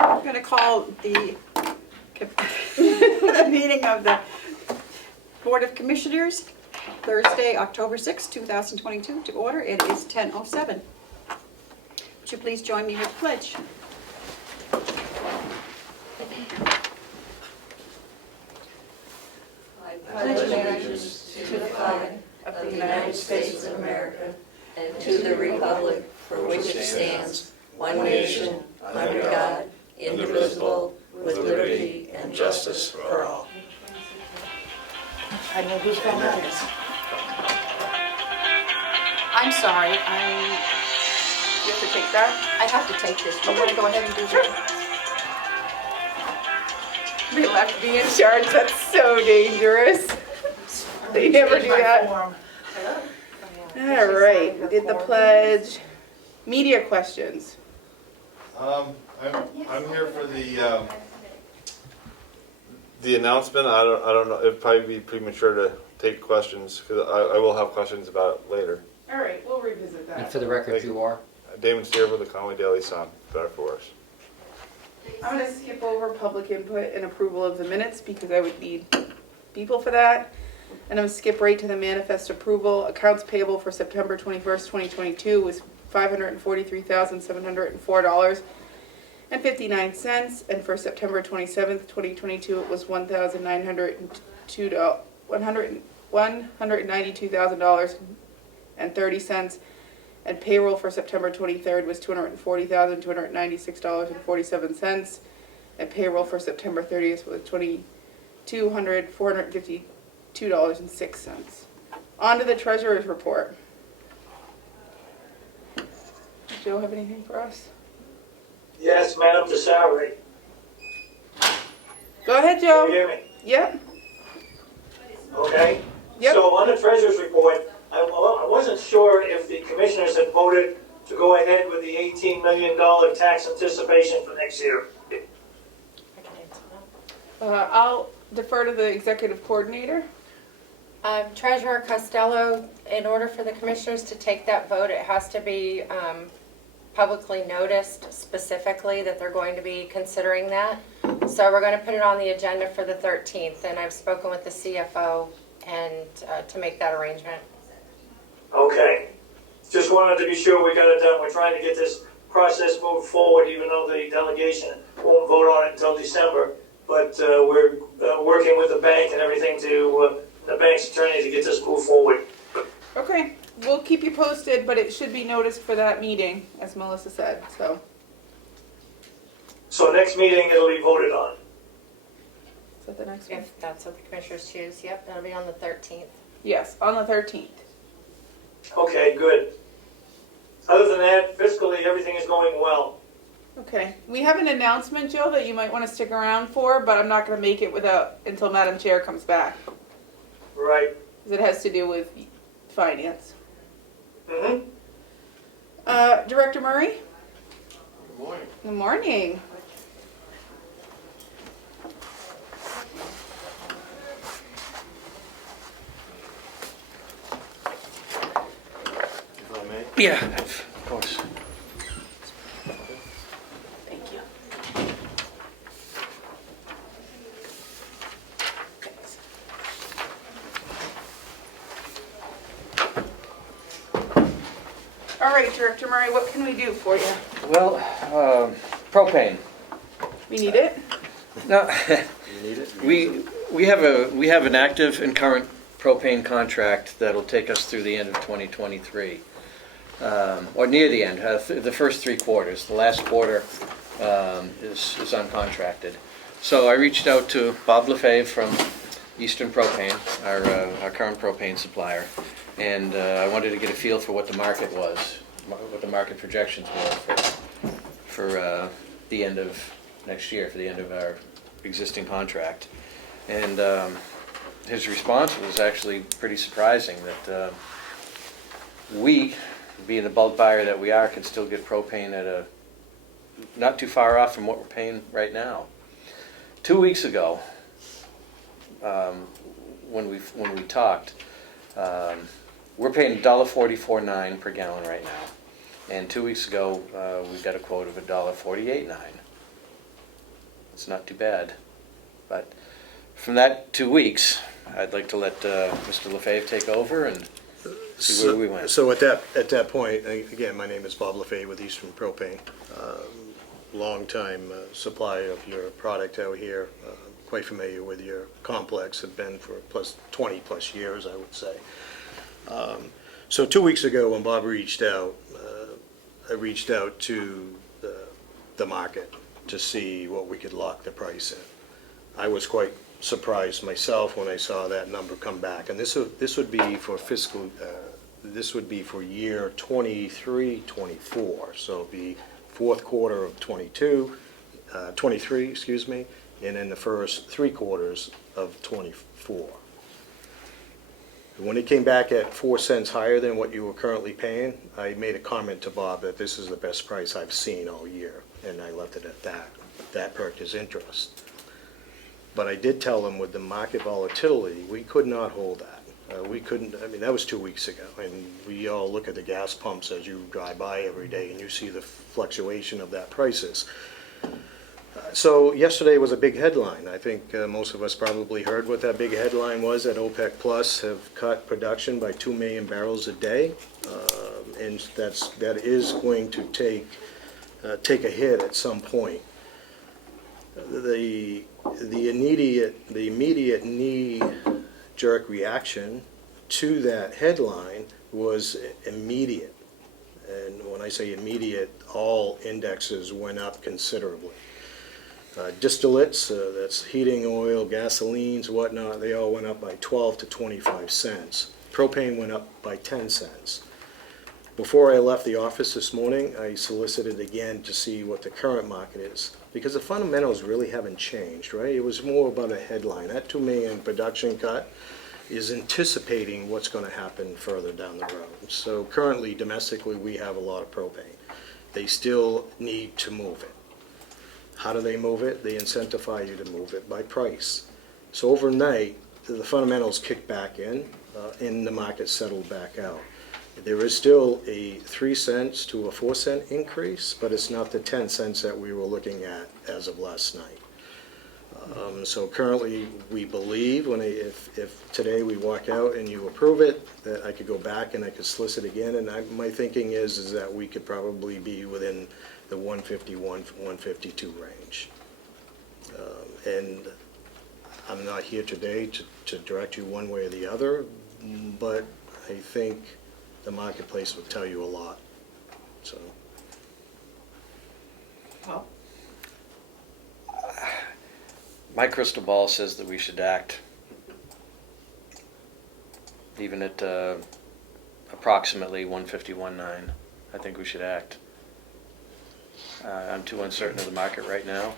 I'm going to call the the meeting of the Board of Commissioners, Thursday, October 6, 2022, to order. It is 10:07. Would you please join me with the pledge? I pledge allegiance to the flag of the United States of America and to the republic for which it stands, one nation, under God, indivisible, with liberty and justice for all. I know who's going to this. I'm sorry, You have to take that? I have to take this. Do you want to go ahead and do that? They left me in charge. That's so dangerous. They never do that. All right, we did the pledge. Media questions. I'm here for the announcement. I don't know. It'd probably be premature to take questions because I will have questions about it later. All right, we'll revisit And that. for the record, you are? Damon Steer with the Comeau Daily Sun, better for worse. I'm going to skip over public input and approval of the minutes because I would need people for that. And I'm going to skip right to the manifest approval. Accounts payable for September 21st, 2022 was $543,704.59. And for September 27th, 2022, it was $192,000.30. And payroll for September 23rd was $240,296.47. And payroll for September 30th was $452.06. On to the treasurer's report. Does Joe have anything for us? Yes, Madam Desari. Go ahead, Can you Joe. hear me? Yep. Okay. Yep. So on the treasurer's report, I wasn't sure if the commissioners had voted to go ahead with the $18 million tax anticipation for next year. I'll defer to the executive coordinator. Treasurer Costello, in order for the commissioners to take that vote, it has to be publicly noticed specifically that they're going to be considering that. So we're going to put it on the agenda for the 13th, and I've spoken with the CFO and to make that arrangement. Okay. Just wanted to be sure we got it done. We're trying to get this process moved forward, even though the delegation won't vote on it until December. But we're working with the bank and everything the bank's attorney to get this moved forward. Okay, we'll keep you posted, but it should be noticed for that meeting, as Melissa said, so. So next meeting, it'll be voted on. Is that the next one? If that's what the commissioners choose, yep, that'll be on the 13th. Yes, on the 13th. Okay, good. Other than that, fiscally, everything is going well. Okay, we have an announcement, Jill, that you might want to stick around for, but I'm not going to make it until Madam Chair comes back, Right. because it has to do with finance. Mm-hmm. Director Murray? Good morning. Good morning. If I may. Yeah, of course. Thank you. All right, Director Murray, what can we do for you? Well, propane. We need it? No, You need it? we have an active and current propane contract that'll take us through the end of 2023, or near the end, the first 3 quarters. The last quarter is uncontracted. So I reached out to Bob Lefebvre from Eastern Propane, our current propane supplier, and I wanted to get a feel for what the market was, what the market projections were for the end of next year, for the end of our existing contract. And his response was actually pretty surprising, that we, being the bulk buyer that we are, can still get propane at a not too far off from what we're paying right now. 2 weeks ago, when we talked, we're paying $1.44.9 per gallon right now, and 2 weeks ago we got a quote of $1.48.9. it's not too bad. But from that 2 weeks, I'd like to let Mr. LaFave take over and see where we went. So at that point, again, my name is Bob LaFave with Eastern Propane. Longtime supplier of your product out here. Quite familiar with your complex, have been for 20 plus years, I would say. So 2 weeks ago when Bob reached out, I reached out to the market to see what we could lock the price in. I was quite surprised myself when I saw that number come back, and this would be for this would be for year 23, 24, so it'd be fourth quarter of 23, excuse me, and in the first 3 quarters of 24. When it came back at 4 cents higher than what you were currently paying, I made a comment to Bob that this is the best price I've seen all year, and I left it at that. That perked his interest. But I did tell him with the market volatility, we could not hold that. We couldn't, I mean, that was 2 weeks ago, and we all look at the gas pumps as you drive by every day, and you see the fluctuation of that prices. So yesterday was a big headline. I think most of us probably heard what that big headline was, that OPEC Plus have cut production by 2 million barrels a day, and that is going to take a hit at some point. The immediate knee-jerk reaction to that headline was immediate. And when I say immediate, all indexes went up considerably. Distillates, that's heating oil, gasolines, whatnot, they all went up by 12 to 25 cents. Propane went up by 10 cents. Before I left the office this morning, I solicited again to see what the current market is, because the fundamentals really haven't changed, right? It was more about a headline. That 2 million production cut is anticipating what's going to happen further down the road. So currently, domestically, we have a lot of propane. They still need to move it. How do they move it? They incentivize you to move it by price. So overnight, the fundamentals kick back in, and the market settled back out. There is still a 3 cents to a 4 cent increase, but it's not the 10 cents that we were looking at as of last night. So currently, we believe if today we walk out and you approve it, that I could go back and I could solicit again. And my thinking is that we could probably be within the 151, 152 range. And I'm not here today to direct you one way or the other, but I think the marketplace will tell you a lot. So. Well, My crystal ball says that we should act, even at approximately 151.9. I think we should act. I'm too uncertain of the market right now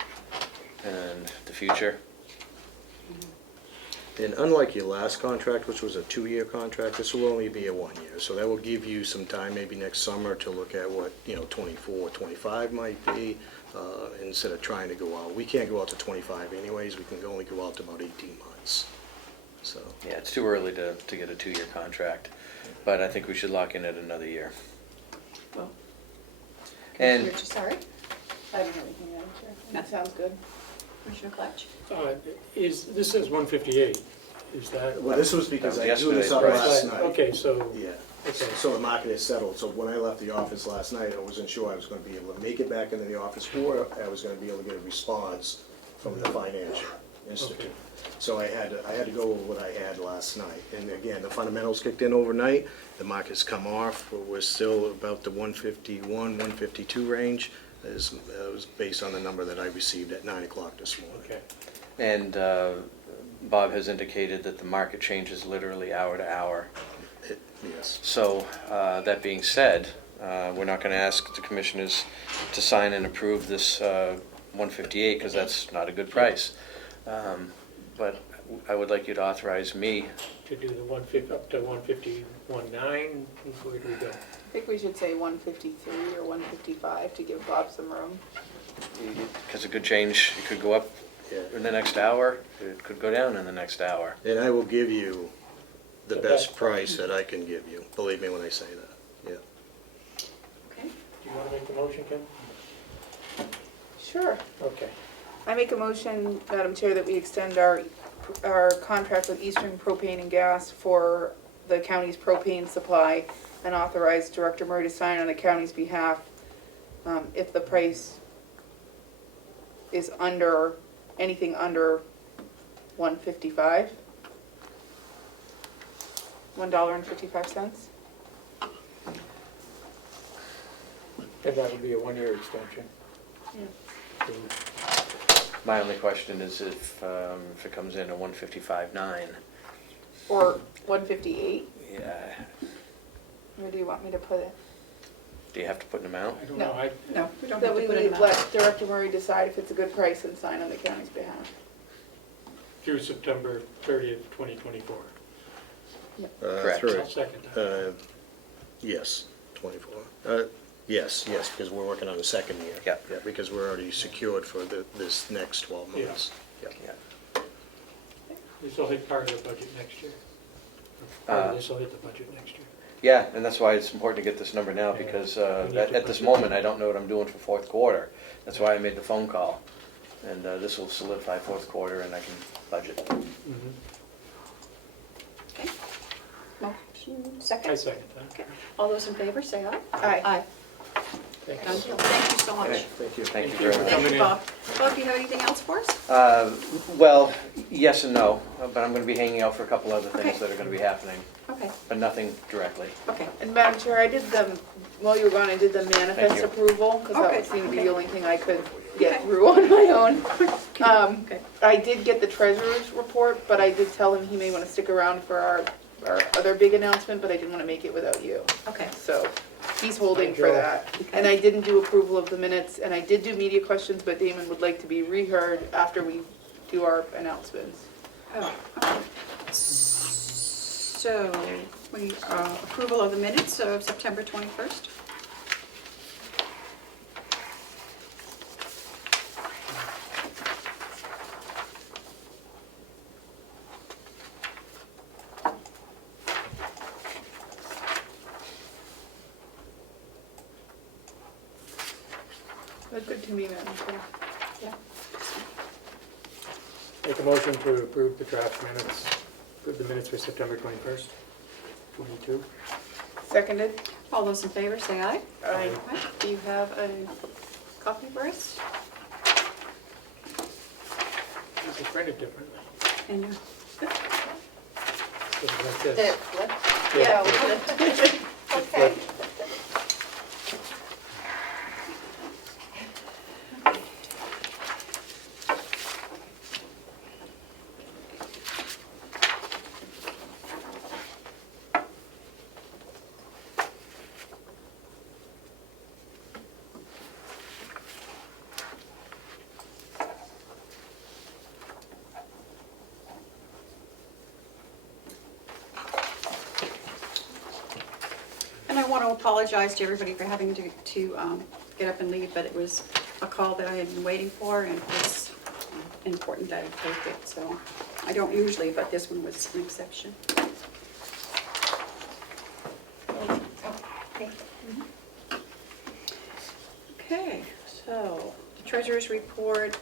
and the future. And unlike your last contract, which was a 2-year contract, this will only be a 1 year. So that will give you some time, maybe next summer, to look at what 24, 25 might be, instead of trying to go out. We can't go out to 25 anyways. We can only go out to about 18 months. So. Yeah, it's too early to get a 2-year contract, but I think we should lock in at another year. well, And Commissioner Sorry, I don't have anything else. That sounds good. Commissioner Klatch. This says 158, is that? Well, this was because That I was drew this up yesterday's last Right, night. okay, so, Yeah. okay. So the market is settled. So when I left the office last night, I wasn't sure I was going to be able to make it back into the office, or I was going to be able to get a response from the financial institute. Okay. So I had to go with what I had last night. And again, the fundamentals kicked in overnight. The market's come off. We're still about the 151, 152 range. It was based on the number that I received at 9 o'clock this morning. Okay. And Bob has indicated that the market changes literally hour to hour. Yes. So that being said, we're not going to ask the commissioners to sign and approve this 158 because that's not a good price. But I would like you to authorize me. To do the 150, up to 151.9, where do we go? I think we should say 153 or 155 to give Bob some room. Because it could change, it could go up Yeah. in the next hour, it could go down in the next hour. And I will give you the The best best price that I can give you. Believe me when I say that. Yeah. Okay. Do you want to make the motion, Ken? Sure. Okay. I make a motion, Madam Chair, that we extend our contract with Eastern Propane and Gas for the county's propane supply and authorize Director Murray to sign on the county's behalf if the price is under, anything under $1.55. $1.55. And that would be a one-year extension. Yeah. So, My only question is if it comes in at 155.9, Or 158. yeah, Where do you want me to put it? do you have to put an amount? I don't No. know, No, we don't That have we to put it would in. let Director Murray decide if it's a good price and sign on the county's behalf. through September 30th, 2024. Correct. Through. I'll second that. Yes, 24. Yes, because we're working on the second year. Yeah. Yeah, because we're already secured for this next 12 months. Yeah. Yeah. This will hit part of the budget next year. Part of this will hit the budget next year. Yeah, and that's why it's important to get this number now, because at this moment, I don't know what I'm doing for fourth quarter. That's why I made the phone call. And this will solidify fourth quarter, and I can budget. Mhm. Okay. Motion, I second. second that. Okay. All those in favor, say aye. Aye. Aye. Thank Done you. deal. Thank you so much. Okay. Thank you. Thank you Thank very you. much. Thank Coming you, in. Bob. Bob, do you have anything else for us? Well, yes and no, but I'm going to be hanging out for a couple other things Okay. that are going to be happening, Okay, but nothing directly. okay. And Madam Chair, I did while you were gone, I did the Thank manifest you. approval, because that Okay, would seem to be okay. the only thing I could get Okay. through on my own. Okay. I did get the treasurer's report, but I did tell him he may want to stick around for our other big announcement, but I didn't want to make it without you. Okay. So he's holding Hi, for Joe. that. And I didn't do approval of the minutes, and I did do media questions, but Damon would like to be reheard after we do our announcements. Oh, okay. So, approval of the minutes of September 21st? That's good to me, Madam Chair. Yeah. Make a motion to approve the draft minutes, approve the minutes for September 21st, 22. Seconded? All those in favor, say aye. Aye. Aye. Do you have a copy for us? These are printed differently. And, So like Did it this. flip? Yeah. Okay. And I want to apologize to everybody for having to get up and leave, but it was a call that I had been waiting for, and it's important that I take it, so I don't usually, but this one was an exception. Okay. Okay, so the treasurer's report,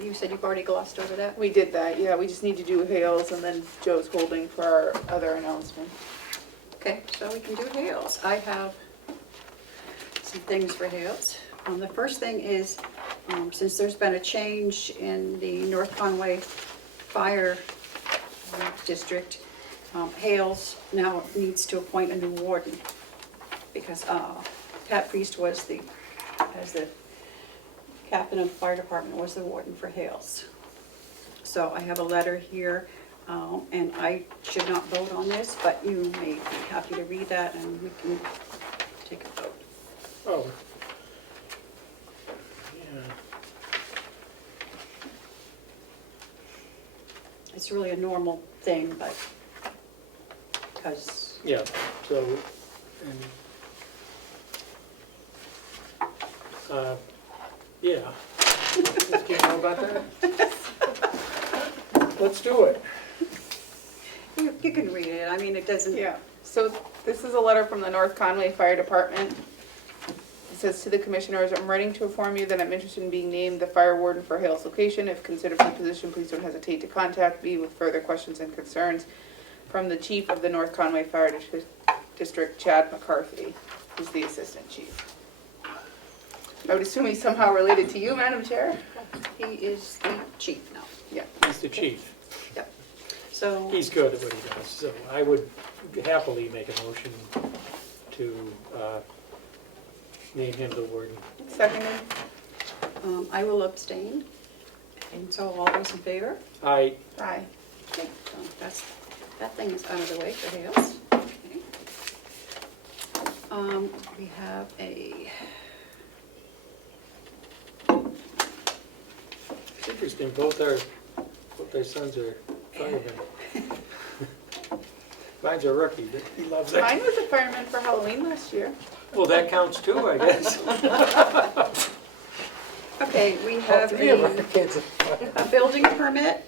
you said you've already glossed over that? We did that, yeah, we just need to do Hales, and then Joe's holding for our other announcement. Okay, so we can do Hales. I have some things for Hales. The first thing is, since there's been a change in the North Conway Fire District, Hales now needs to appoint a new warden, because Pat Priest was as the captain of the fire department, was the warden for Hales. So I have a letter here. And I should not vote on this, but you may be happy to read that and we can take a vote. Oh. Yeah. It's really a normal thing, but because, Yeah, so, yeah. Let's get more about that. Let's do it. you can read it. I mean, it doesn't. Yeah, so this is a letter from the North Conway Fire Department says, "To the commissioners, I'm writing to inform you that I'm interested in being named the fire warden for Hales location. If considered for the position, please don't hesitate to contact me with further questions and concerns. From the chief of the North Conway Fire District, Chad McCarthy, who's the assistant chief." I would assume he's somehow related to you, Madam Chair? He is the chief now. Yeah. He's the chief. Yep. So, He's good at what he does, so I would happily make a motion to name him the warden. Seconded? I will abstain. And so all those in favor? I, Aye. Okay, so that thing is out of the way for Hales. Okay. We have a, it's interesting, both our sons are firemen. Mine's a rookie, but he loves Mine it. was a fireman for Halloween last year. Well, that counts too, I guess. okay, we All have three of our a kids are firemen. building permit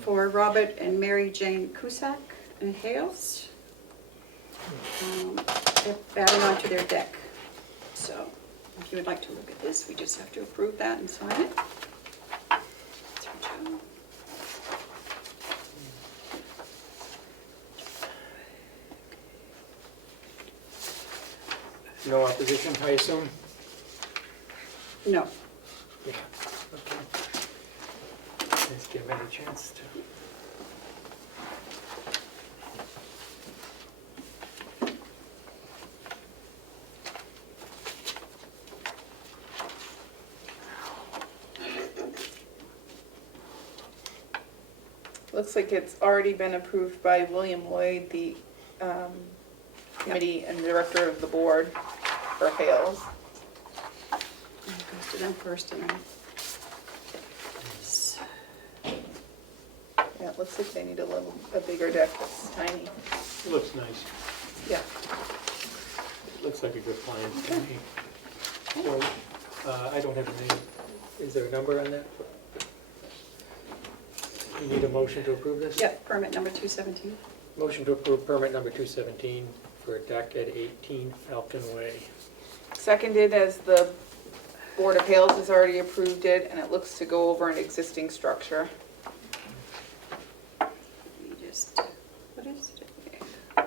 for Robert and Mary Jane Cusack in Hales. They're adding on to their deck. So if you would like to look at this, we just have to approve that and sign it. No opposition, I assume? No. Yeah, okay. Let's give him a chance to. Looks like it's already been approved by William Lloyd, the committee and director of the board for Hales. It goes to them first and then. Yeah, it looks like they need a bigger deck. It's tiny. It looks nice. Yeah. Looks like a good plan to me. So, I don't have a name. Is there a number on that? You need a motion to approve this? Yep, permit number 217. Motion to approve permit number 217 for a deck at 18 Falcon Way. Seconded, as the Board of Hales has already approved it, and it looks to go over an existing structure. Let me just, what is it? Okay.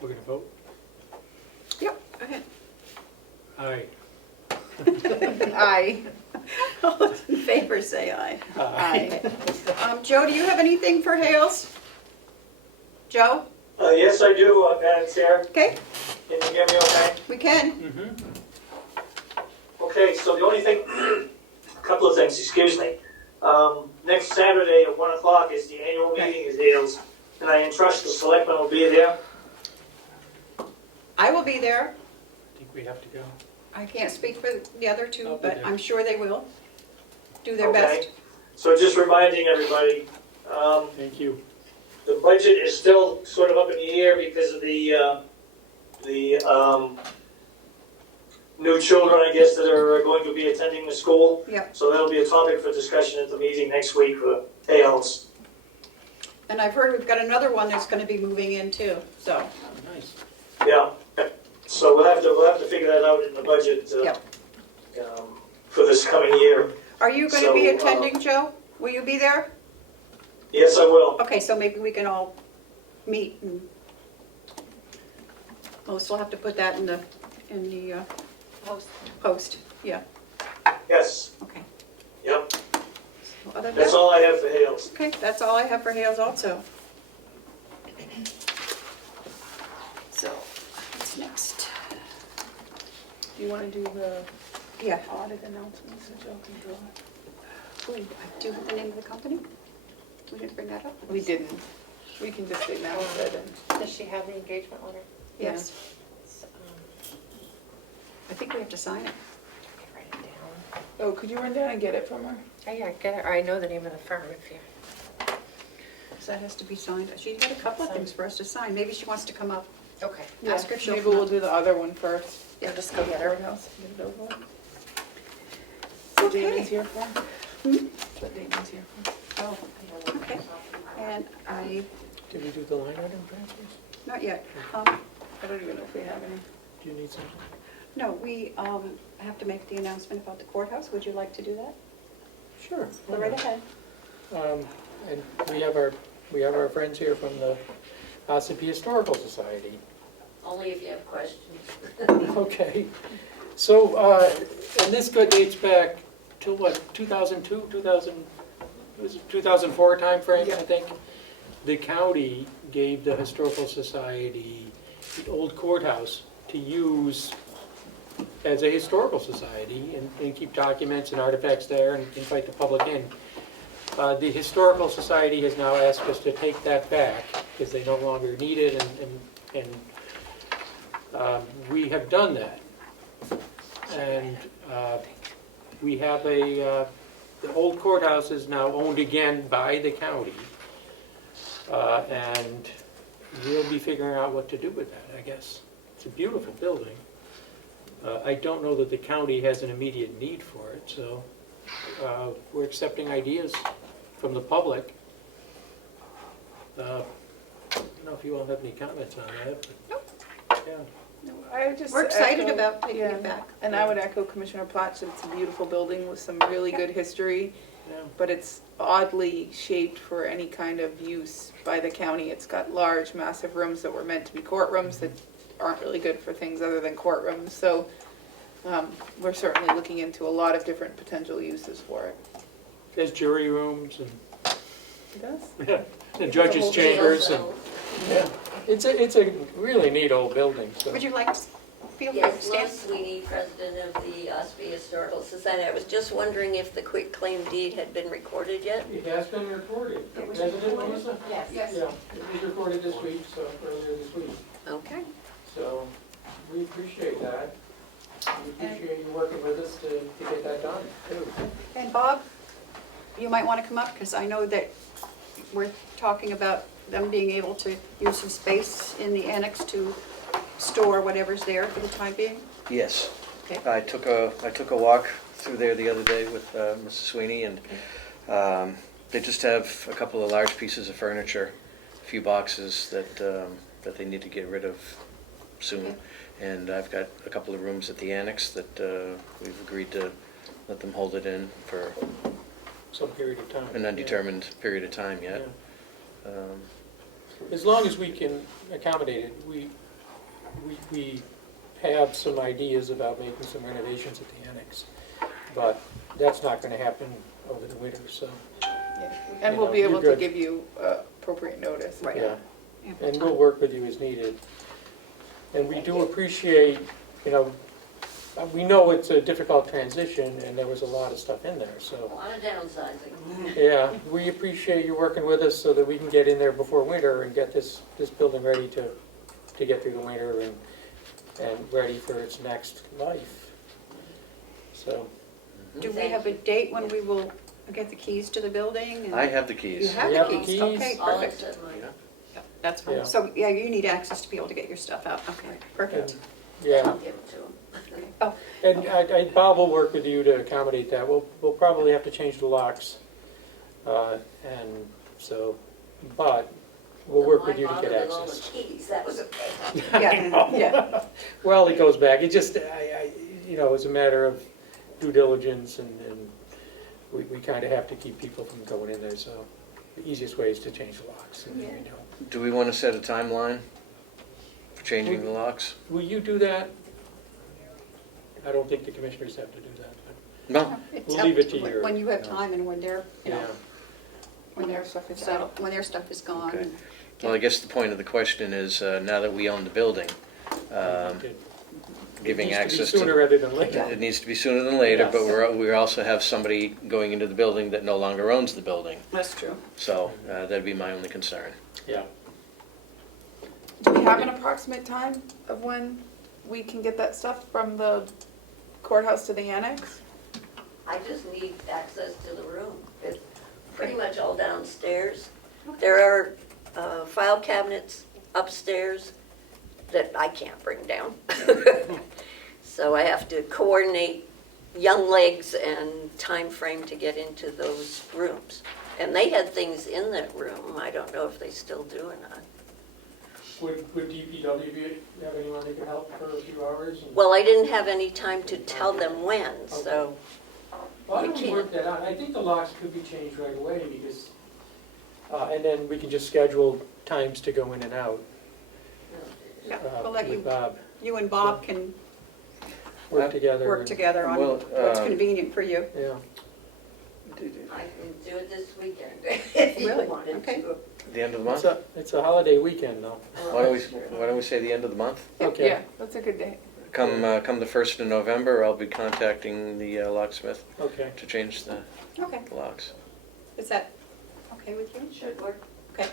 We're gonna vote? Yep, go ahead. Aye. Aye. All those in favor say aye. Aye. Joe, do you have anything for Hales? Joe? Yes, I do, Madam Chair. Okay, Can you hear me okay? we can. Mm-hmm. Okay, so the only thing, a couple of things, excuse me. Next Saturday at 1 o'clock is the annual meeting at Hales, and I entrust the selectmen will be there. I will be there. I think we have to go. I can't speak for the other I'll two, be but there. I'm sure they will do their Okay. best. So just reminding everybody, Thank you. the budget is still sort of up in the air because of the new children, I guess, that are going to be attending the school. Yep. So that'll be a topic for discussion at the meeting next week for Hales. And I've heard we've got another one that's gonna be moving in too, so. Oh, nice. Yeah. So we'll have to figure that out in the budget Yep. for this coming year. Are you gonna be So, attending, Joe? Will you be there? Yes, I will. Okay, so maybe we can all meet and we'll still have to put that in the post, yeah, Yes. okay. Yep. So other than That's that, all I have for Hales. okay, that's all I have for Hales also. So, what's next? Do you want to do the Yeah, audit announcements that y'all can draw? ooh, I do have the name of the company? We didn't bring that up? We didn't. We can just announce it and. Does she have the engagement letter? Yes, It's, I think we have to sign it. write it down. Oh, could you run down and get it from her? Oh, yeah, get it, or I know the name of the firm if you. So that has to be signed. She had a couple of things for us to sign. Maybe she wants to come up. Okay. Ask her if she'll Maybe come we'll up. do the other one first. Yeah, Just go get her. Courthouse, get it over with. So Okay. David's here for? That's what Damon's here for. Oh, okay. And I, Did we do the line item transfers? not yet. I don't even know if we have any. Do you need something? No, we have to make the announcement about the courthouse. Would you like to do that? Sure. Go right ahead. And we have our friends here from the Ossipee Historical Society. Only if you have questions. Okay. So, and this dates back to what, 2002, 2000, was it 2004 timeframe, I think? The county gave the Historical Society the old courthouse to use as a historical society and keep documents and artifacts there and invite the public in. The Historical Society has now asked us to take that back because they no longer need it, and we have done that. And we have the old courthouse is now owned again by the county. And we'll be figuring out what to do with that, I guess. It's a beautiful building. I don't know that the county has an immediate need for it, so we're accepting ideas from the public. I don't know if you all have any comments on that, but, yeah. No, I would just We're excited echo- about taking yeah. it back. And I would echo Commissioner Plotch that it's a beautiful building with some really good history, Yeah. but it's oddly shaped for any kind of use by the county. It's got large, massive rooms that were meant to be courtrooms that aren't really good for things other than courtrooms. So we're certainly looking into a lot of different potential uses for it. There's jury rooms It does? and judges' chambers, and, yeah. It's a really neat old building, so. Would you like to feel free to Yes, stand? Les Sweeney, president of the Ossipee Historical Society. I was just wondering if the quitclaim deed had been recorded yet? It has been recorded, hasn't it, Melissa? Yes. Yeah, it was recorded this week, so earlier this week. Okay. So we appreciate that. We appreciate you working with us to get that done, too. And Bob, you might want to come up, because I know that we're talking about them being able to use some space in the annex to store whatever's there for the time being. Yes. Okay. I took a walk through there the other day with Mrs. Sweeney, and they just have a couple of large pieces of furniture, a few boxes that they need to get rid of soon. Okay. And I've got a couple of rooms at the annex that we've agreed to let them hold it in for Some period of time. an undetermined period of time Yeah. yet. As long as we can accommodate it, we have some ideas about making some renovations at the annex, but that's not gonna happen over the winter, so, Yeah. And You we'll know, be you're able to good. give you appropriate notice. Right. yeah. Ample And time. we'll work with you as needed. And we do appreciate, we know it's a difficult transition, and there was a lot of stuff in there, A so, lot of downsizing. yeah, we appreciate you working with us so that we can get in there before winter and get this building ready to get through the winter and ready for its next life. So, Do we have a date when we will get the keys to the building? and- I have the You keys. have We the have the keys? keys. Okay, All perfect. except mine. That's Yeah. fine. So, yeah, you need access to be able to get your stuff out. Okay, perfect. and, yeah. I'll give it to him. Oh, And Bob will work with you to accommodate that. We'll probably have to change the locks. And so, but we'll work with you to get My mom with access. all the keys, that was a pain. yeah, yeah. Well, it goes back. It just, it's a matter of due diligence, and we kind of have to keep people from going in there, so the easiest way is to change the locks. And, Do we want to set a timeline for changing the locks? Will you do that? I don't think the commissioners have to do that. No. It's We'll up leave it to you. when you have time and when they're, Yeah. when their stuff is settled, when their stuff is gone. Okay. Well, I guess the point of the question is, now that we own the building, giving It needs access to be sooner to... rather than later. It needs to be sooner than later, Yes. but we also have somebody going into the building that no longer owns the building. That's true. So that'd be my only concern. Yeah. Do we have an approximate time of when we can get that stuff from the courthouse to the annex? I just need access to the room. It's pretty much all downstairs. There are file cabinets upstairs that I can't bring down. So I have to coordinate young legs and time frame to get into those rooms. And they had things in that room. I don't know if they still do or not. Would DPW have anyone that could help for a few hours? Well, I didn't have any time to tell them when, so. Why we don't we can't. work that out? I think the locks could be changed right away because, and then we can just schedule times to go in and out Yeah, we'll let with Bob. you and Bob can Work together. work together on Well, what's convenient for you. Yeah. I can do it this weekend if you Really? wanted Okay. to. The end of the It's month? it's a holiday weekend though. Why don't we say the end of the month? Okay. Yeah, that's a good day. Come the 1st of November, I'll be contacting the locksmith Okay. to change the Okay, locks. is that okay with you? Should work. Okay.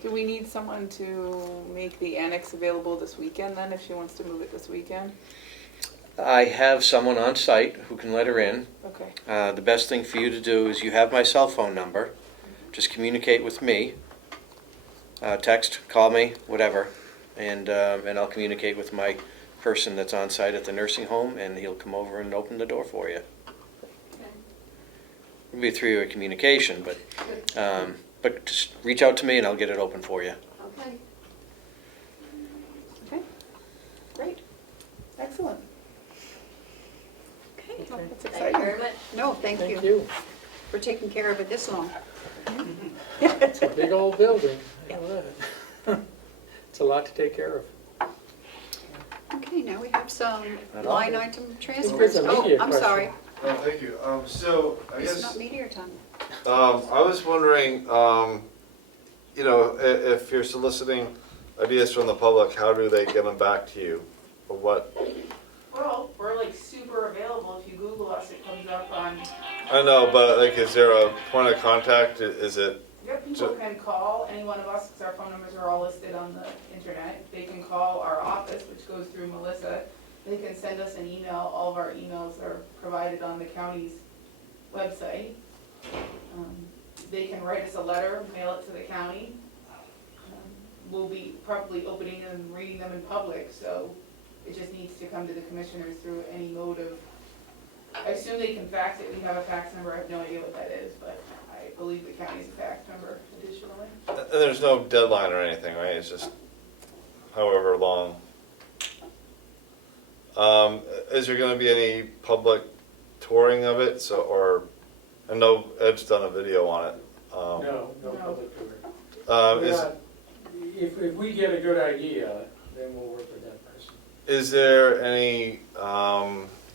Do we need someone to make the annex available this weekend then, if she wants to move it this weekend? I have someone on site who can let her in. Okay. The best thing for you to do is you have my cell phone number. Just communicate with me. Text, call me, whatever, and I'll communicate with my person that's on site at the nursing home, and he'll come over and open the door for you. It'll be a three-way communication, but just reach out to me and I'll get it open for you. Okay. Okay, great. Excellent. Okay, well, That's Thank you very exciting. much. no, thank Thank you you. for taking care of it this long. It's a big old building. I know that. It's a lot to take care of. Okay, now we have some Not all. line item there's transfers. a Oh, media I'm question. sorry. Oh, thank you. So I It's guess not meteor time. I was wondering, you know, if you're soliciting ideas from the public, how do they get them back to you? Or what? Well, we're like super available. If you Google us, it comes up on. I know, but like, is there a point of contact? Is it? Yep, people So- can call any one of us, because our phone numbers are all listed on the internet. They can call our office, which goes through Melissa. They can send us an email. All of our emails are provided on the county's website. They can write us a letter, mail it to the county. We'll be probably opening them and reading them in public, so it just needs to come to the commissioners through any mode of, I assume they can fax it. We have a fax number. I have no idea what that is, but I believe the county's a fax number additionally. And there's no deadline or anything, right? It's just however long. Is there going to be any public touring of it? So, or I know Ed's done a video on it. No No. public tour. We're Is not- If we get a good idea, then we'll work with that person. is there any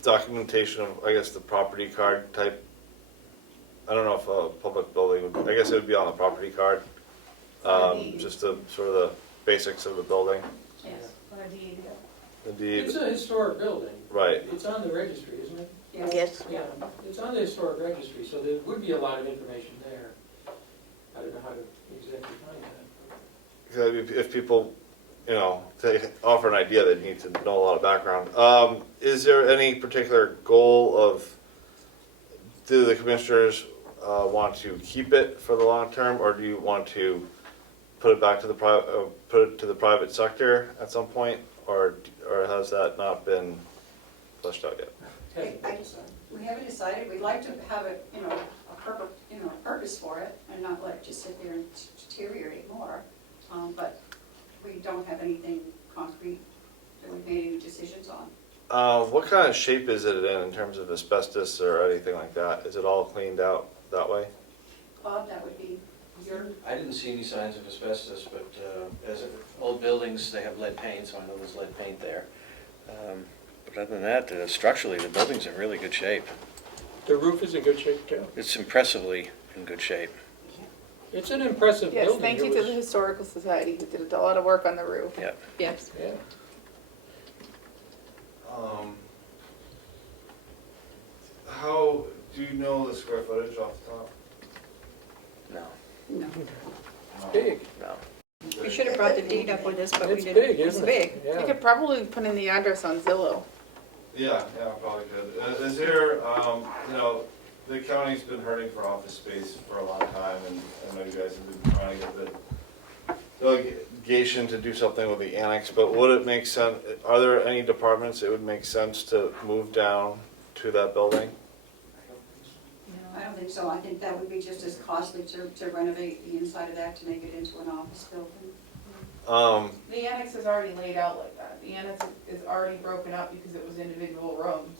documentation of, I guess, the property card type? I don't know if a public building would, I guess it would be on the property card. Just the sort of the basics of the building, Yes, on a deed, yeah. the deed, It's a historic building. right? It's on the registry, isn't it? Yes. Yeah, it's on the historic registry, so there would be a lot of information there. I don't know how to exactly find that. Because if people, you know, they offer an idea, they need to know a lot of background. Is there any particular goal of, do the commissioners want to keep it for the long term, or do you want to put it back to the private sector at some point, or has that not been fleshed out yet? Hasn't been I- decided. We haven't decided. We'd like to have a, a purpose for it and not let it just sit there and deteriorate more. But we don't have anything concrete that we've made any decisions on. What kind of shape is it in terms of asbestos or anything like that? Is it all cleaned out that way? Bob, that would be your, I didn't see any signs of asbestos, but as old buildings, they have lead paint, so I know there's lead paint there. But other than that, structurally, the building's in really good shape. The roof is in good shape too. It's impressively in good shape. It's an impressive Yes, building. thank It you to was- the Historical Society who did a lot of work on the roof. Yeah. yes. Yeah. How, do you know the square footage off the top? No, No. It's big. no. We should have brought the deed up with us, but we It's didn't. big, It's isn't big. it? You Yeah. could probably put in the address on Zillow. Yeah, probably could. Is there, you know, the county's been hurting for office space for a long time, and I know you guys have been trying to get the delegation to do something with the annex, but would it make sense, are there any departments it would make sense to move down to that building? I don't think so. I think that would be just as costly to renovate the inside of that to make it into an office building. The annex is already laid out like that. The annex is already broken up because it was individual rooms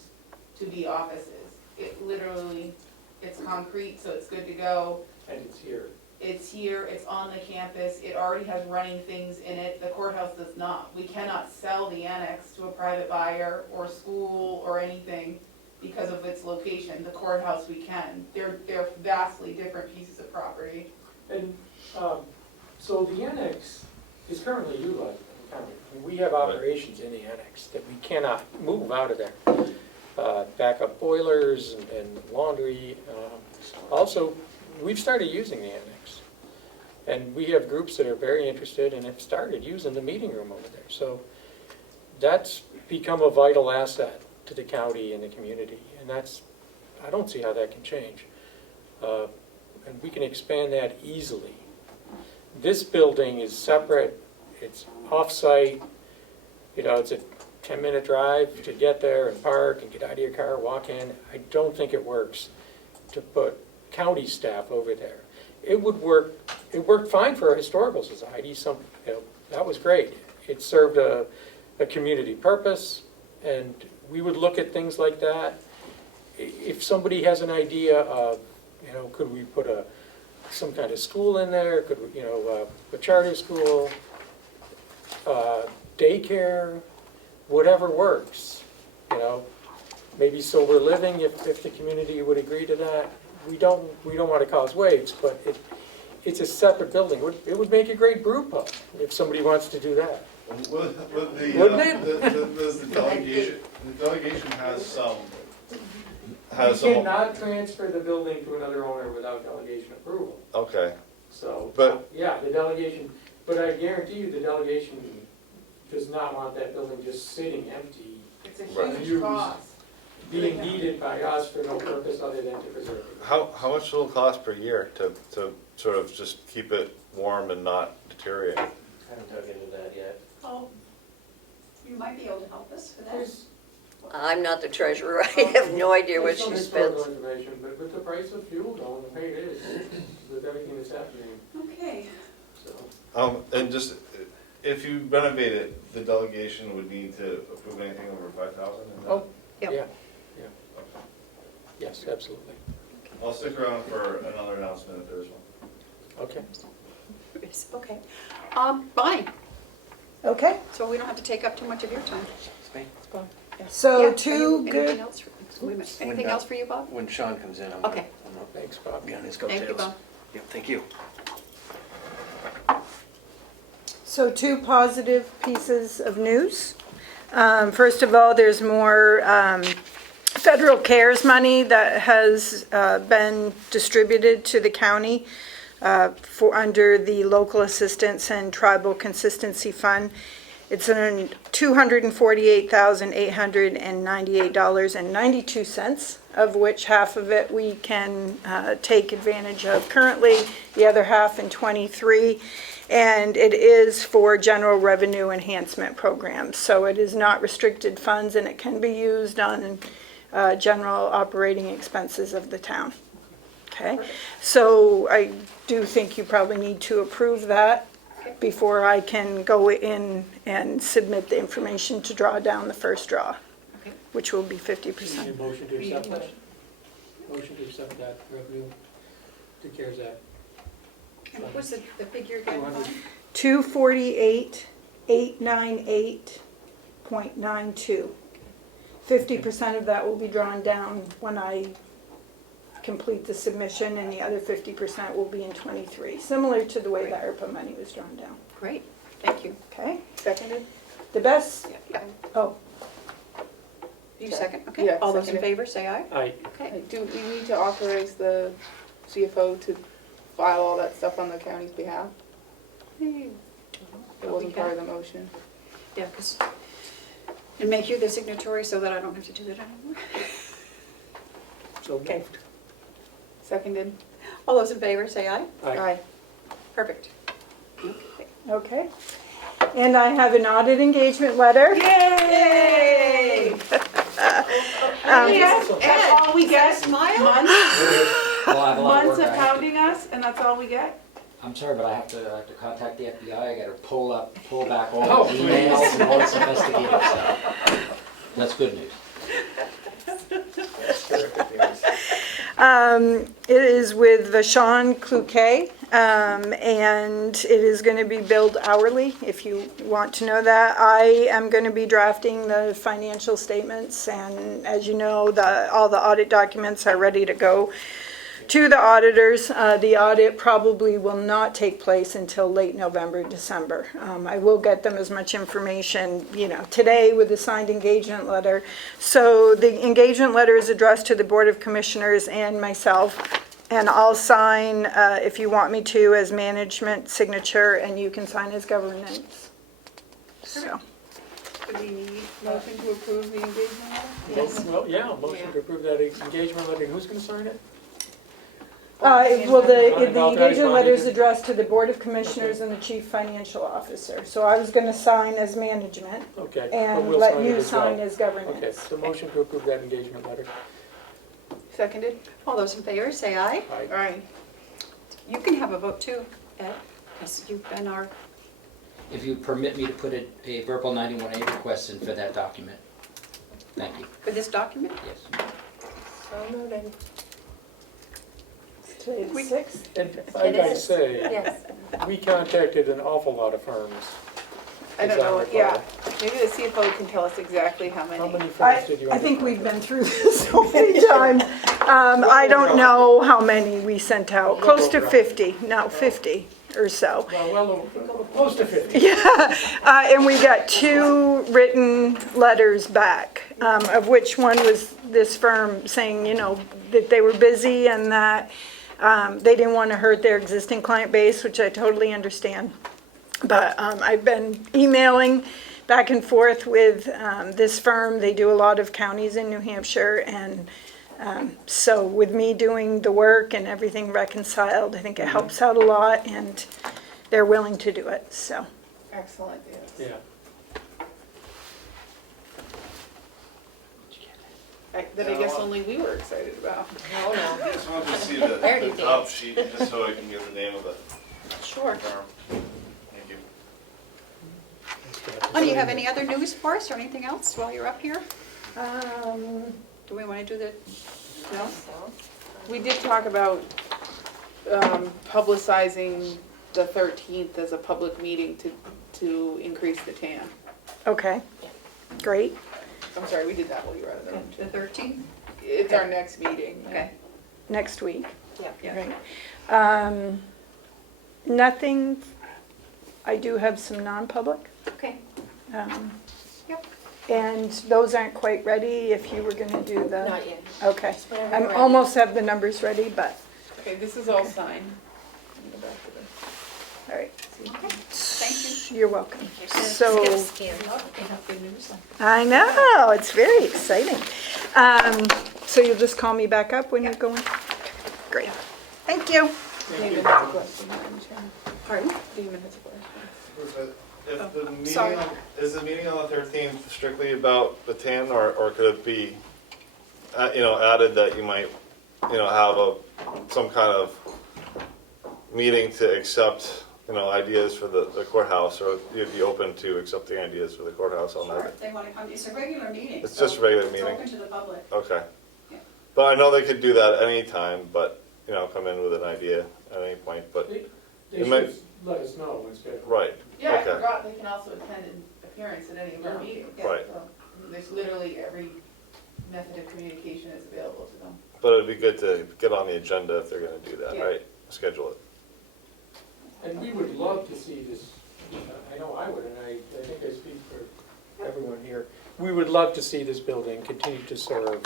to be offices. It literally, it's concrete, so it's good to go. And it's here. It's here, it's on the campus, it already has running things in it. The courthouse does not. We cannot sell the annex to a private buyer or school or anything because of its location. The courthouse we can. They're vastly different pieces of property. And so the annex is currently utilized in the county. We have operations in the annex that we cannot move out of there. Backup boilers and laundry. Also, we've started using the annex. And we have groups that are very interested and have started using the meeting room over there. So that's become a vital asset to the county and the community. And that's, I don't see how that can change. And we can expand that easily. This building is separate, it's off-site, it's a 10-minute drive to get there and park and get out of your car, walk in. I don't think it works to put county staff over there. It worked fine for a historical society, that was great. It served a community purpose, and we would look at things like that. If somebody has an idea of, could we put some kind of school in there, could we, a charter school, daycare, whatever works, maybe sober living if the community would agree to that. We don't want to cause waves, but it's a separate building. It would make a great brew pub if somebody wants to do that. With the, Wouldn't it? the delegation has some. We cannot transfer the building to another owner without delegation approval. Okay, So, But- yeah, the delegation, but I guarantee you the delegation does not want that building just sitting empty, It's a Right. huge cost. being needed by us for no purpose other than to preserve it. how much will it cost per year to sort of just keep it warm and not deteriorate? I haven't dug into that yet. Oh, you might be able to help us with that. There's I'm not the treasurer, I have no idea what some she historical spends. information, but with the price of fuel going the way it is, with everything that's happening, Okay. so. And just, if you renovate it, the delegation would need to approve anything over 5,000? Oh, Yep. yeah, yes, absolutely. I'll stick around for another announcement if there's one. Okay. Okay. Bonnie, Okay, so we don't have to take up too much of your time. so Yeah, are two you- anything good, else for- wait a minute. Anything else for you, Bob? When Sean comes in, I'm Okay. gonna Thanks, Bob. be on his coattails. Thank you, Bob. Yep, thank you. so two positive pieces of news. First of all, there's more federal CARES money that has been distributed to the county for under the Local Assistance and Tribal Consistency Fund. It's in $248,898.92, of which half of it we can take advantage of currently, the other half in '23. And it is for general revenue enhancement programs. So it is not restricted funds, and it can be used on general operating expenses of the town. Okay, so I do think you probably need to approve that before I can go in and submit the information to draw down the first draw, Okay. which will be Need 50%. a motion to accept that? Motion to accept that revenue to CARES Act. And what was the figure again, 200. Bonnie? 248,898.92. 50% of that will be drawn down when I complete the submission, and the other 50% will be in '23, similar to the way the ARPA money was drawn down. Great, thank you. Okay? Seconded? The best, Yeah. oh, You second, okay? Yeah, All those in seconded. favor, say aye. Aye. Okay. Do we need to authorize the CFO to file all that stuff on the county's behalf? It wasn't part of the motion. Yeah, because, and make you the signatory so that I don't have to do that anymore. So Okay. moved. Seconded? All those in favor, say aye. Aye. Perfect. okay. And I have an audit engagement letter. Yay! That's all we get? Smile? Months, Well, I have a lot of months work. of hounding us, and that's all we get? I'm sorry, but I have to contact the FBI. I gotta pull back all Oh, the emails and all this investigative stuff. That's good news. It is with Vashon Cloquet, and it is going to be billed hourly, if you want to know that. I am going to be drafting the financial statements, and as you know, all the audit documents are ready to go to the auditors. The audit probably will not take place until late November, December. I will get them as much information, today with the signed engagement letter. So the engagement letter is addressed to the Board of Commissioners and myself, and I'll sign, if you want me to, as management signature, and you can sign as governance. So, Do we need motion to approve the engagement letter? Yes. Well, yeah, motion to approve that engagement letter. Who's going to sign it? well, the Authorized engagement letter is body. addressed to the Board of Commissioners and the Chief Financial Officer. So I was going to sign as management Okay. but and we'll let sign it you as well. sign as Okay, governance. so motion to approve that engagement letter. Seconded? All those in favor, say aye. Aye. All right. You can have a vote too, Ed, because you've been our, If you permit me to put a verbal 91A request in for that document. Thank you. for this document. Yes. So noted. Today's the 6th. And I gotta is. say, Yes. we contacted an awful lot of firms. I don't As know, recall. yeah. Maybe the CFO can tell us exactly how many. How many firms did you? I think under we've been through this so many times. I don't know how many we sent out, close to 50, no, 50 or so. Well, close to 50. And we got 2 written letters back, of which one was this firm saying, that they were busy and that they didn't want to hurt their existing client base, which I totally understand. But I've been emailing back and forth with this firm. They do a lot of counties in New Hampshire, and so with me doing the work and everything reconciled, I think it helps out a lot, and they're willing to do it, so. Excellent, yes. Yeah. That I guess only we were excited about. Oh, no. I just wanted to see Already the top danced. sheet, just so I can get the name of the Sure. firm. Thank you. Oh, do you have any other news for us or anything else while you're up here? Do we want to do the, no? We did talk about publicizing the 13th as a public meeting to increase the TAN. Okay, great. I'm sorry, we did that while you were out of the room. The 13th? It's our next meeting. Okay. Next week, Yeah. right. Nothing, I do have some non-public. Okay. Yep. And those aren't quite ready if you were gonna do the. Not yet. Okay, Whenever I you're ready. almost have the numbers ready, but, Okay, this is all signed. Let me go back to this. all right. Thank You're welcome. Get a So, scan. Good news. I know, it's very exciting. So you'll just call me back up when you're going? Great, thank you. Damon has a question, Madam Chairman. Pardon? Damon has a question. If the meeting, sorry. is the meeting on the 13th strictly about the TAN, or could it be, added that you might, have some kind of meeting to accept, ideas for the courthouse, or you'd be open to accepting ideas for the courthouse on Sure, that? if they want to come, it's a regular meeting. It's so just a regular It's meeting? open to the public. Okay. Yeah. But I know they could do that anytime, but, come in with an idea at any point, but, They It might- should let us know when scheduled. right, Yeah, I Okay. forgot, they can also attend an appearance at any of our meetings. Right. So, there's literally every method of communication is available to them. but it'd be good to get on the agenda if they're gonna do that, Yeah. right? Schedule it. And we would love to see this, I know I would, and I think I speak for everyone here. We would love to see this building continue to serve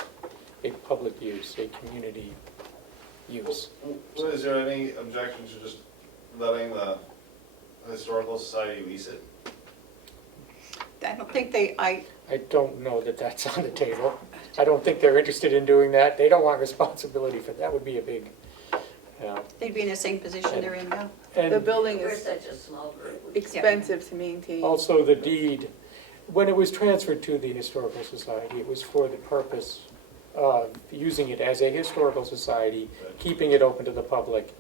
a public use, a community use. So is there any objection to just letting the Historical Society lease it? I don't think I don't know that that's on the table. I don't think they're interested in doing that. They don't want responsibility for that. That would be a big, they'd be in the same position they're in now. The and building We're is such a small group. expensive to maintain. also the deed when it was transferred to the Historical Society, it was for the purpose of using it as a historical society, keeping it open to the public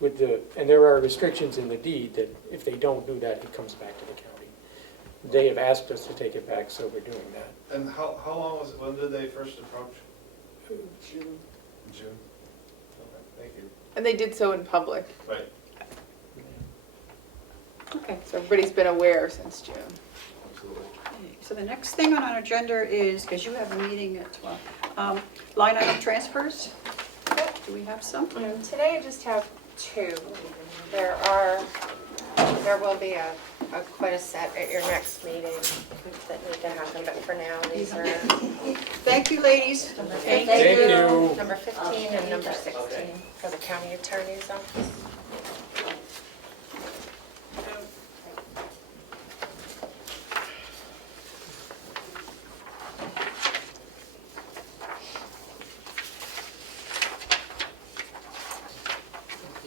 with and there are restrictions in the deed that if they don't do that, it comes back to the county. They have asked us to take it back, so we're doing that. And how long was it, when did they first approach? June. June? Okay, thank you. And they did so in public, Right. Okay. so everybody's been aware since June. Absolutely. So the next thing on our agenda is, because you have a meeting at 12, line item transfers. Do we have some? Today I just have two. There will be quite a set at your next meeting that need to happen, but for now, these are Thank you, ladies. Thank you. number 15 and number 16 for the county attorney's office.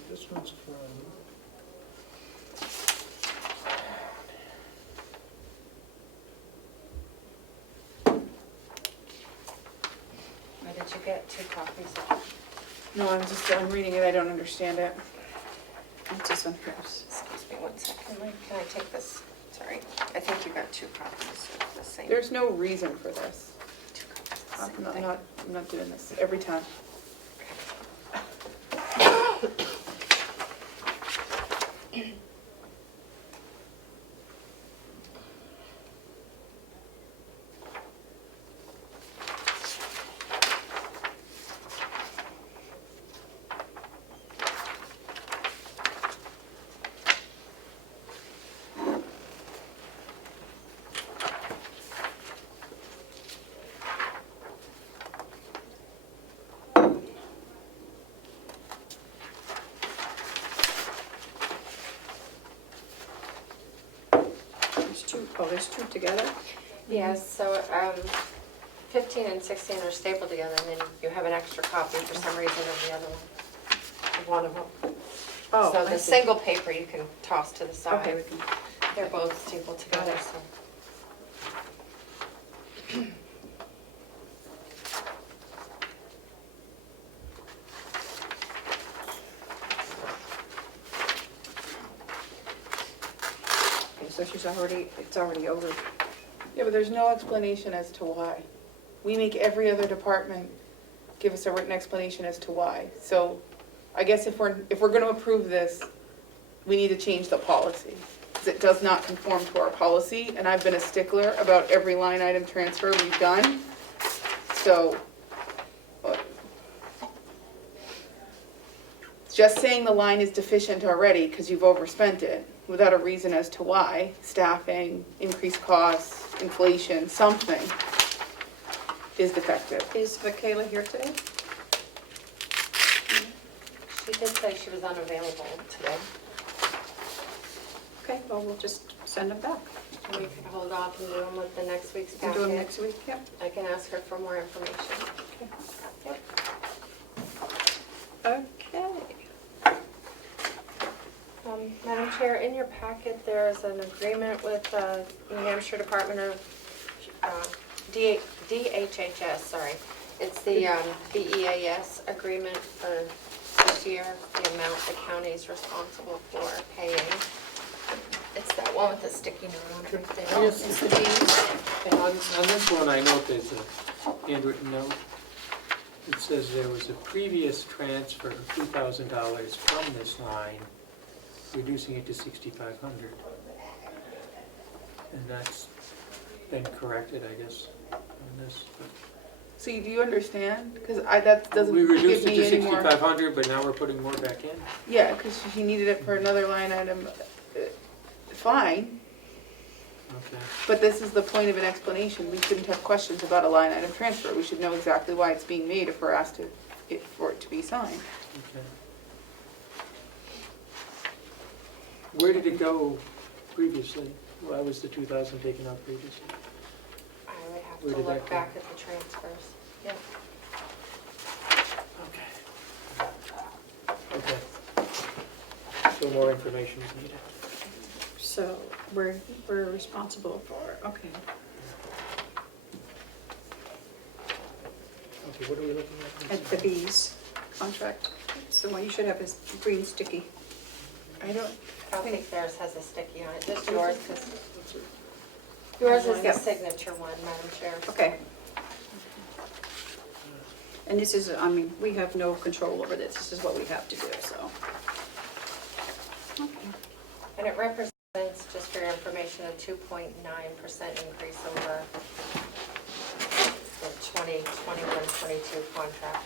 This one's from. Or did you get 2 copies of it? No, I'm reading it, I don't understand it. What's this one first? Excuse me one second, Mike. Can I take this? Sorry. I think you got 2 copies of the same. There's no reason for this. 2 copies of the same I'm thing. not doing this every time. There's two. Oh, there's two together? Yes, so 15 and 16 are stapled together, and then you have an extra copy for some reason of the other one of them. Oh, So I the see. single paper you can toss to the Okay, side. we can. They're both stapled together, so. Okay, so it's already over. Yeah, but there's no explanation as to why. We make every other department give us a written explanation as to why. So I guess if we're gonna approve this, we need to change the policy. Because it does not conform to our policy, and I've been a stickler about every line item transfer we've done. So, just saying the line is deficient already because you've overspent it without a reason as to why, staffing, increased costs, inflation, something is defective. Is Michaela here today? She did say she was unavailable today. Okay, well, we'll just send them back. We could hold off and do them with the next week's We'll do them packet. next week, yep. I can ask her for more information. Okay. Madam Chair, in your packet, there is an agreement with New Hampshire Department of DHHS, sorry. It's the BEAS agreement for this year, the amount the county is responsible for paying. It's that one with the sticky note right there. Yes. It's the deeds. On this one, I note there's a handwritten note. It says there was a previous transfer of $2,000 from this line, reducing it to $6,500. And that's been corrected, I guess, on this. See, do you understand? Because that doesn't We give reduced it me to any more. 6,500, but now we're putting more back in? Yeah, because she needed it for another line item. Fine, Okay. but this is the point of an explanation. We shouldn't have questions about a line item transfer. We should know exactly why it's being made if we're asked for it to be signed. Okay. Where did it go previously? Why was the 2,000 taken out previously? I would have Where to did that look go? back at the transfers. Yeah. Okay. So more information is needed. So we're responsible for, okay. Okay, what are we looking at? At the bees contract. It's the one you should have is green sticky. I don't, I don't think theirs has a sticky on it, just yours, because yours is the Yep. signature one, Madam Chair. Okay. And this is, I mean, we have no control over this. This is what we have to do, so. Okay. And it represents, just for your information, a 2.9% increase over the 2021-22 contract.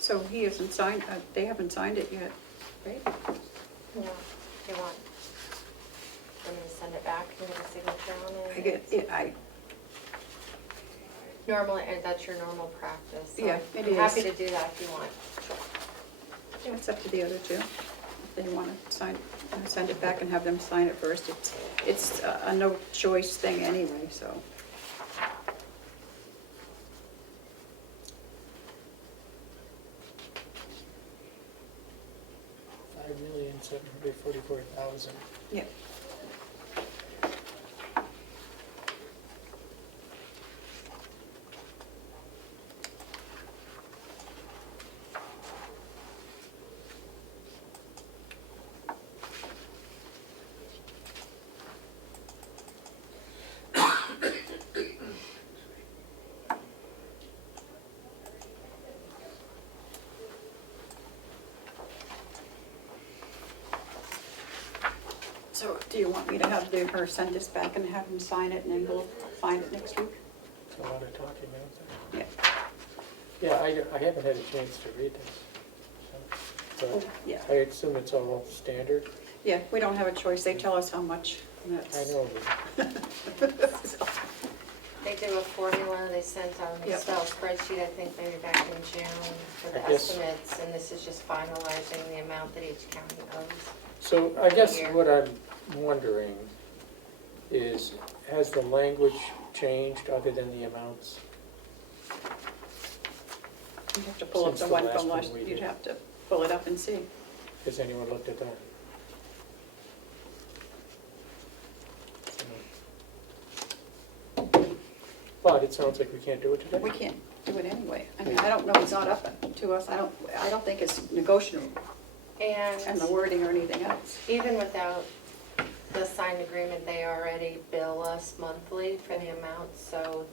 So he hasn't signed, they haven't signed it yet, right? No, if you want. I'm going to send it back and get a signature on it. I get, it. Normally, and that's your normal practice. So Yeah, it I'm happy is. to do that if you want. Yeah, it's up to the other two. If they want to sign, send it back and have them sign it first. It's a no choice thing anyway, so. $5,744,000. Yeah. So do you want me to have her send this back and have them sign it and then we'll find it next week? It's a lot of talking, isn't it? Yeah. Yeah, I haven't had a chance to read this. So, Oh, but yeah. I assume it's all standard. Yeah, we don't have a choice. They tell us how much. And I that's, know, so, They do a formula, they sent out an Yep. Excel spreadsheet, I think maybe back in June for the I guess- estimates, and this is just finalizing the amount that each county owes. so I guess Here. what I'm wondering is, has the language changed other than the amounts? you'd have to pull up Since the the one last from one last, we you'd did. have to pull it up and see. Has anyone looked at that? But it sounds like we can't do it today. We can't do it anyway. I mean, I don't know, it's not up to us. I don't think it's negotiable and the And wording or anything else. even without the signed agreement, they already bill us monthly for the amount, so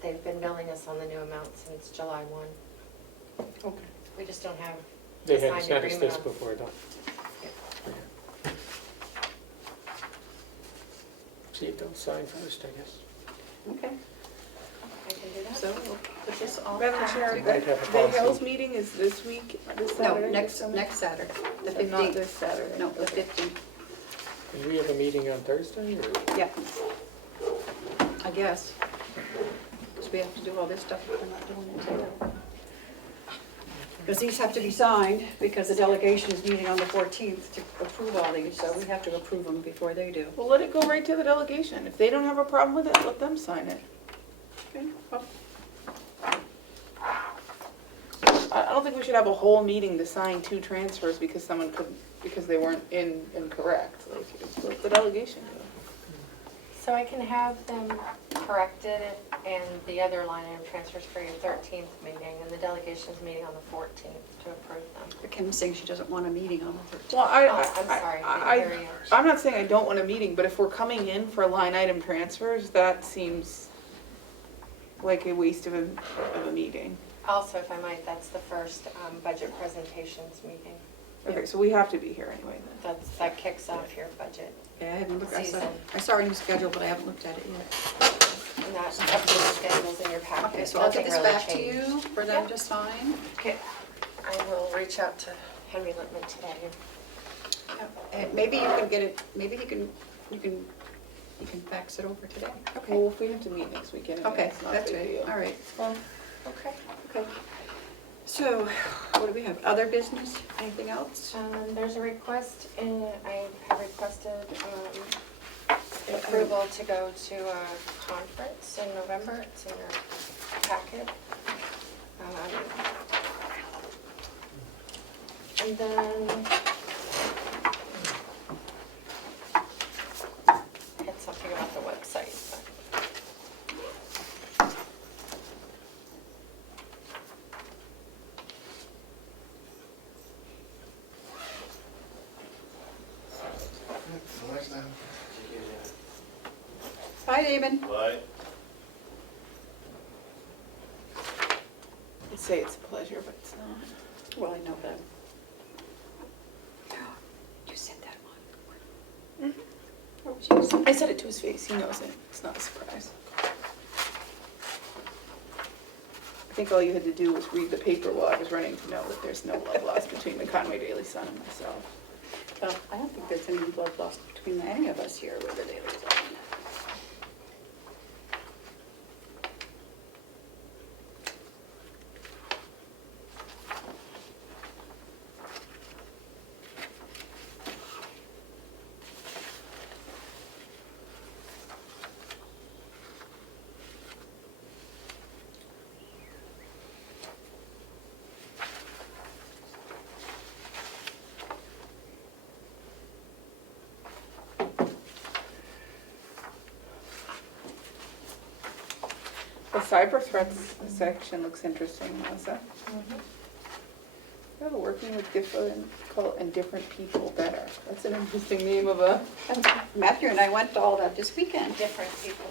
they've been billing us on the new amount since July 1. Okay. We just don't have They the hadn't signed sent us agreement this on. before, though. See if they'll sign first, I guess. Okay, I can do that. so we'll put this all. Madam Chair, They might have a the policy. Hills meeting is this week, this No, Saturday? next this Saturday, the Saturday? So not 15th. this Saturday? No, the Okay. 15th, And we have a meeting on Thursday, or? yeah. I guess. Because we have to do all this stuff, if we're not doing it today. Because these have to be signed, because the delegation is meeting on the 14th to approve all these, so we have to approve them before they do. Well, let it go right to the delegation. If they don't have a problem with it, let them sign it. Okay, well, I don't think we should have a whole meeting to sign 2 transfers because because they weren't incorrect. Like, let the delegation do it. So I can have them corrected and the other line item transfers for your 13th meeting, and the delegation's meeting on the 14th to approve them. Kim's saying she doesn't want a meeting on the 13th. Well, Oh, I'm sorry, I didn't hear you. I'm not saying I don't want a meeting, but if we're coming in for line item transfers, that seems like a waste of a meeting. Also, if I might, that's the first budget presentations meeting. Okay, so we have to be here anyway then. That kicks off your budget. Yeah, I haven't looked, Season. I saw her new schedule, but I haven't looked at it yet. And that updated schedule's in your packet. Okay, so I'll get this Nothing really back to changed. you for them Yep. to sign. Okay, I will reach out to Henry Littman today. And maybe you can get it, maybe you can fax it over today. Okay, Well, if we have to meet next weekend, anyway, okay, it's not a that's big right, deal. all right. Well, Okay. okay. So, what do we have? Other business? Anything else? There's a request, I have requested approval to go to a conference in November. It's in your packet. And then I had something about the website, but. Bye, Damon. Bye. I'd say it's a pleasure, but it's not. Well, I know that. You said that one. What was you saying? I said it to his face, he knows it, it's not a surprise. I think all you had to do was read the paper while I was running to know that there's no love lost between the Conway Daily Sun and myself. I don't think there's any blood lost between any of us here with the Daily Sun. The cyber threats section looks interesting, Melissa. Yeah, working with difficult and different people better. That's an interesting name of a. And Matthew and I went to all that this weekend. Different people.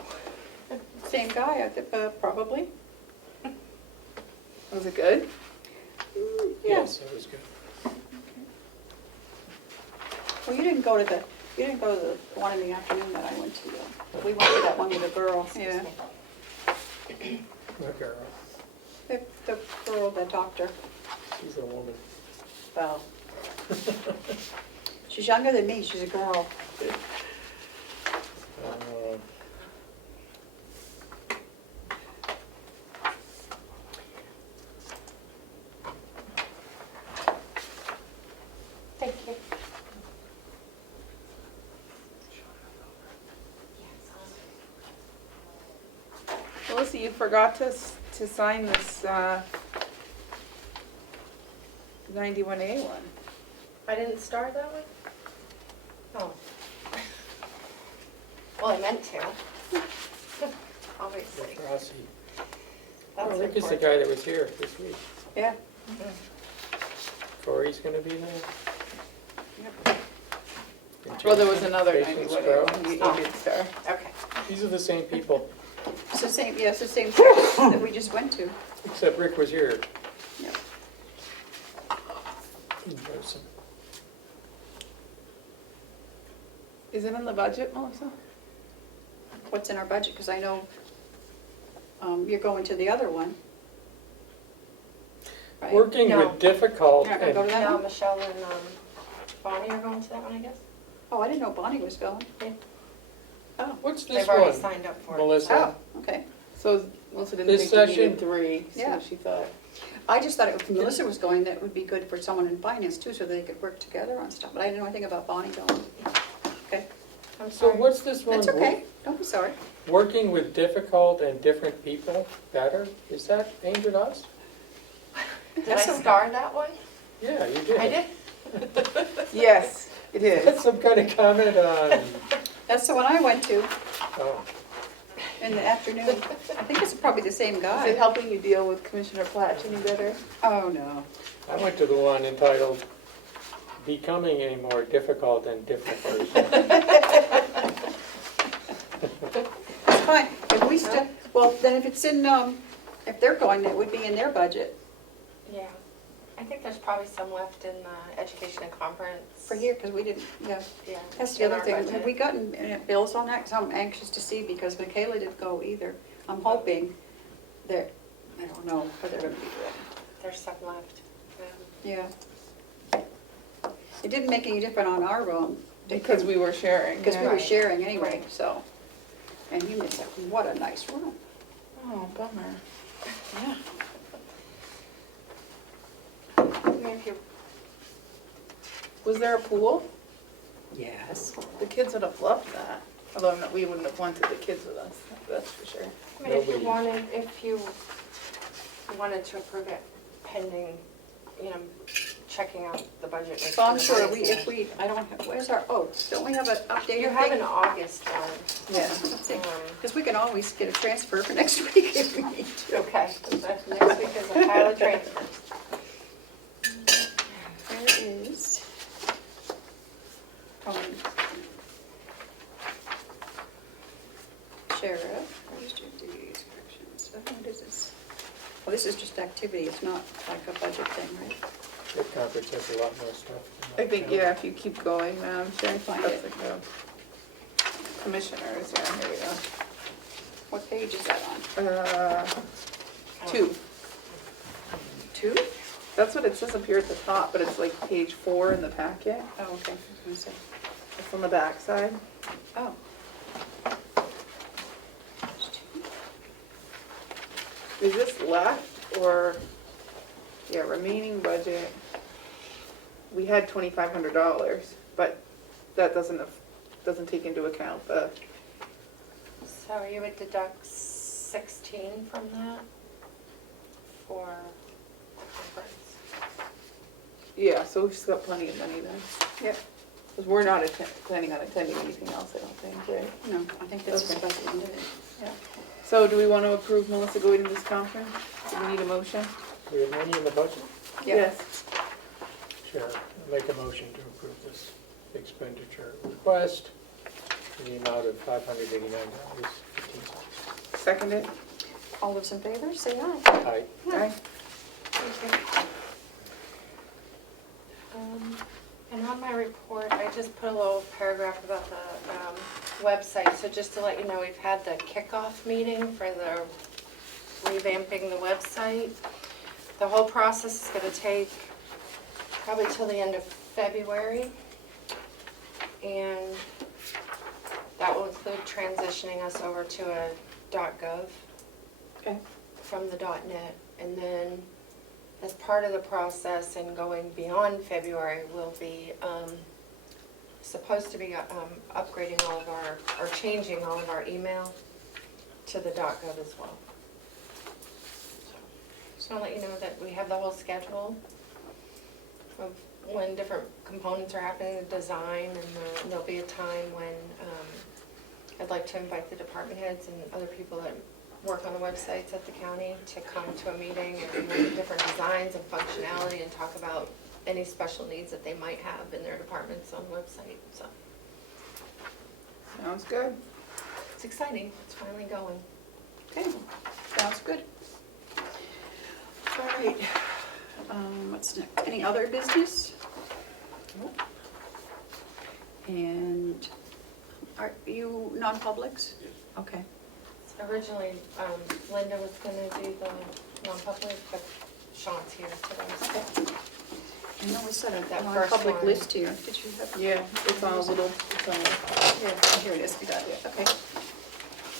Same guy, I think, probably. Was it good? Yes. That was good. Well, you didn't go to the one in the afternoon that I went to. We went to that one with the girl. Yeah. Look, Carroll, The girl, the doctor. she's a woman. Well, she's younger than me. She's a girl. Thank you. Melissa, you forgot to sign this 91A one. I didn't start that one? Oh. Well, I meant to. Obviously. Rossi. That's Oh, Rick is the important. guy that was here this week. Yeah. Corey's gonna be there. Yep. And Well, there was Jason- another Jason 91A Sproul. one, you did star. Okay. These are the same people, It's the same, yeah, it's the same church that we just went to. except Rick was here Yep. in person. Is it in the budget, Melissa? What's in our budget? Because I know you're going to the other one. Right? Working No. with difficult You're not gonna go to and that Now one? Michelle and Bonnie are going to that one, I guess? Oh, I didn't know Bonnie was going. Yeah. Oh, what's this They've already one, signed up for it. Melissa? oh, okay. So Melissa didn't This think we session- needed three, Yeah. so she thought. I just thought if Melissa was going, that would be good for someone in finance too, so they could work together on stuff. But I didn't know anything about Bonnie going. Okay, I'm So sorry. what's this one? that's okay. Don't be sorry. Working with difficult and different people better? Is that aimed at us? Did I That's okay. star that one? Yeah, you did. I did? Yes, it is. That's some kind of comment on, That's the one I went to oh, in the afternoon. I think it's probably the same Is it guy. helping you deal with Commissioner Platch any better? Oh, no. I went to the one entitled Becoming a More Difficult and Different Person. It's fine. If we still, well, then if it's in, if they're going, it would be in their budget Yeah. I think there's probably some left in the education and conference. for here, because we didn't, yeah. Yeah. That's the in other our thing. budget. Have we gotten bills on that? Because I'm anxious to see, because Michaela didn't go either. I'm hoping that, I don't know, but they're going to be good. There's some left. Yeah. It didn't make any difference on our room. Because we were sharing. Because we yeah. were sharing anyway, so. And you said, what a nice room. Oh, bummer. Yeah. If you- Was there a pool? Yes. The kids would have loved that. Although we wouldn't have wanted the kids with us, that's for sure. I mean, if you wanted to approve it pending, checking out the budget. So I'm sure I don't have, where's our, don't we have an updated? You have an August one. Yeah. Because we can always get a transfer for next week if we need to. Okay, next week is a pile of transfers. There is. Sheriff, registered duties, corrections. What is this? Well, this is just activity. It's not like a budget thing, right? The conference has a lot more stuff. I think, yeah, if you keep going, Sharon, Find that's it. like the commissioners, yeah, here we go. What page is that on? 2. 2? That's what it says up here at the top, but it's like page 4 in the packet. Oh, okay. Let me see. It's on the back side. Oh. Is this left or, yeah, remaining budget? We had $2,500, but that doesn't take into account the, So you would deduct 16 from that for conference. yeah, so we've still got plenty of money then. Yep. Because we're not planning on attending anything else, I don't think, right? No, I think that's the budget end of it. Yeah. So do we want to approve Melissa going to this conference? Do we need a motion? Do we have money in the budget? Yeah. Yes. Sure. I'll make a motion to approve this expenditure request in the amount of $589.15. Second it? All those in favor, say aye. Aye. Aye. Thank you. And on my report, I just put a little paragraph about the website. So just to let you know, we've had the kickoff meeting for the revamping the website. The whole process is going to take probably till the end of February. And that will include transitioning us over to a .gov Okay. from the .net. And then as part of the process and going beyond February, we'll be supposed to be upgrading all of our, or changing all of our email to the .gov as well. Just want to let you know that we have the whole schedule of when different components are happening, the design, and there'll be a time when I'd like to invite the department heads and other people that work on the websites at the county to come to a meeting and look at different designs and functionality and talk about any special needs that they might have in their departments on the website. So Sounds good. it's exciting. It's finally going. Okay, sounds good. All right, what's next? Any other business? Nope. And are you non-publics? Yes. Okay. So originally, Linda was going to do the non-public, but Sean's here today. Okay. I know we set That a first non-public one. list here. Did you have? Yeah, it's on a little, it's on a, Yeah, here it is. We got it. Okay.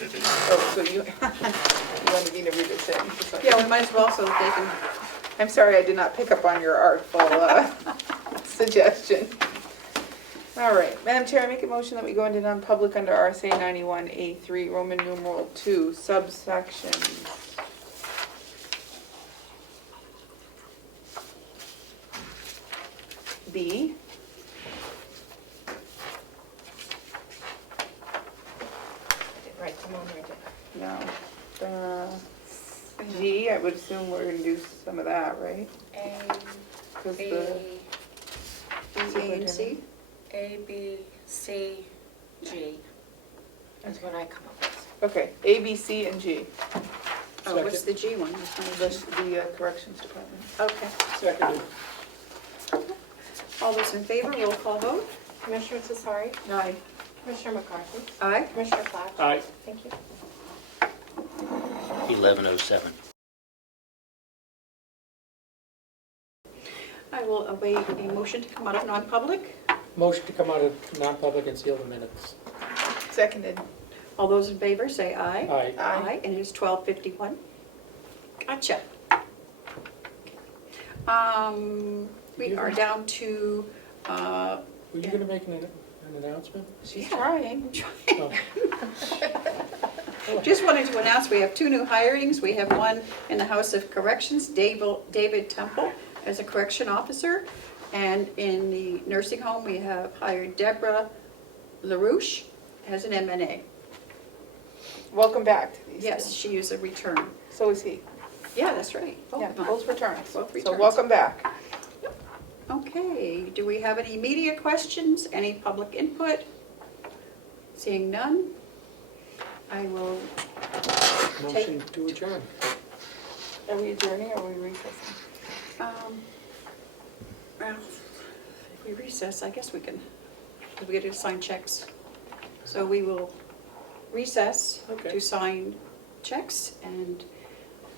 oh, so you, you wanted me to read this in? Just like- Yeah, we might as well so that they can. I'm sorry, I did not pick up on your artful suggestion. All right, Madam Chair, I make a motion that we go into non-public under RSA 91A3, Roman numeral 2, subsections. B. I didn't write them on there, did I? No. G, I would assume we're gonna do some of that, right? A, 'Cause B, A and C? A, B, C, G is what I come up with. Okay, A, B, C, and G, Oh, what's the G one? Which one is the corrections department. Okay. Seconded. All those in favor, roll call vote. Commissioner Cesari, Aye. Commissioner McCarthy, Aye. Commissioner Platt. Aye. Thank you. 11:07. I will await a motion to come out of non-public. Motion to come out of non-public and seal the minutes. Seconded. All those in favor, say aye. Aye. Aye, and it is 12:51. Gotcha. We are down to, Were you gonna make an announcement? She's trying. Oh. just wanted to announce, we have 2 new hirings. We have one in the House of Corrections, David Temple, as a correction officer. And in the nursing home, we have hired Deborah LaRouche as an MNA. Welcome back to these Yes, two. she is a return. So is he. Yeah, that's right. Both Yeah, of them. both returns. Both So returns. welcome back. Okay, do we have any media questions, any public input? Seeing none, I will Motion to adjourn. Are we adjourning or are we recessing? Well, if we recess, I guess we can get to sign checks. So we will recess Okay. to sign checks, and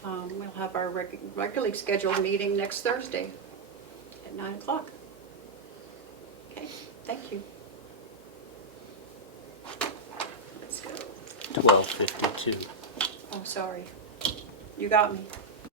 we'll have our regularly scheduled meeting next Thursday at 9 o'clock. Okay, thank you. Let's go. 12:52. Oh, sorry. You got me.